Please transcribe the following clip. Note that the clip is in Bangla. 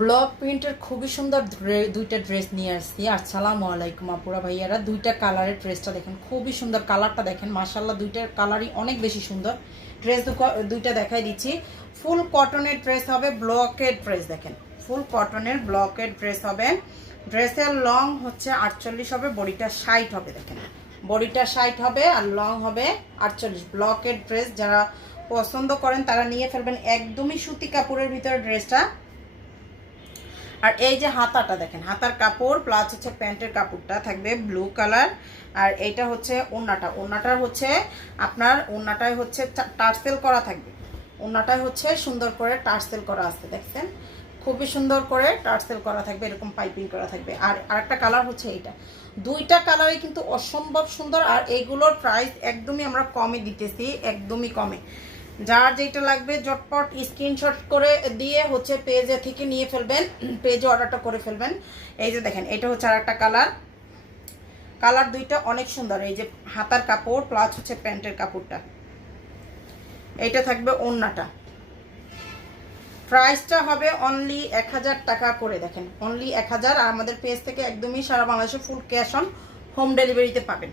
ব্লক প্রিন্টের খুবই সুন্দর দুইটা ড্রেস নিয়ে আসছি। আসসালামু আলাইকুম আপুরা ভাইয়ারা। দুইটা কালারের ড্রেসটা দেখেন, খুবই সুন্দর কালারটা দেখেন, মাশাআল্লাহ দুইটার কালারই অনেক বেশি সুন্দর। ড্রেস দুইটা দেখাই দিচ্ছি। ফুল কটনের ড্রেস হবে, ব্লকের ড্রেস দেখেন, ফুল কটনের ব্লকের ড্রেস হবে। ড্রেসের লং হচ্ছে 48 হবে, বডিটা 60 হবে। দেখেন বডিটা 60 হবে আর লং হবে 48। ব্লকের ড্রেস যারা পছন্দ করেন তারা নিয়ে ফেলবেন, একদমই সুতি কাপড়ের ভিতরে ড্রেসটা। আর এই যে হাতাটা দেখেন, হাতার কাপড় প্লাস হচ্ছে প্যান্টের কাপড়টা থাকবে ব্লু কালার। আর এইটা হচ্ছে ওড়নাটা, ওড়নাটার হচ্ছে আপনার ওড়নাটায় হচ্ছে টার্সেল করা থাকবে। ওড়নাটায় হচ্ছে সুন্দর করে টার্সেল করা আছে, দেখছেন খুবই সুন্দর করে টার্সেল করা থাকবে, এরকম পাইপিং করা থাকবে। আর আরেকটা কালার হচ্ছে এইটা। দুইটা কালারই কিন্তু অসম্ভব সুন্দর। আর এইগুলোর প্রাইস একদমই আমরা কমে দিতেছি, একদমই কমে। যার যেটা লাগবে ঝটপট স্ক্রিনশট করে দিয়ে হচ্ছে পেজে থেকে নিয়ে ফেলবেন, পেজে অর্ডারটা করে ফেলবেন। এই যে দেখেন এটা হচ্ছে আর একটা কালার, কালার দুইটা অনেক সুন্দর। এই যে হাতার কাপড় প্লাস হচ্ছে প্যান্টের কাপড়টা, এইটা থাকবে ওড়নাটা। প্রাইসটা হবে অনলি 1000 টাকা করে, দেখেন অনলি 1000। আর আমাদের পেজ থেকে একদমই সারা বাংলাদেশে ফুল ক্যাশ অন হোম ডেলিভারিতে পাবেন।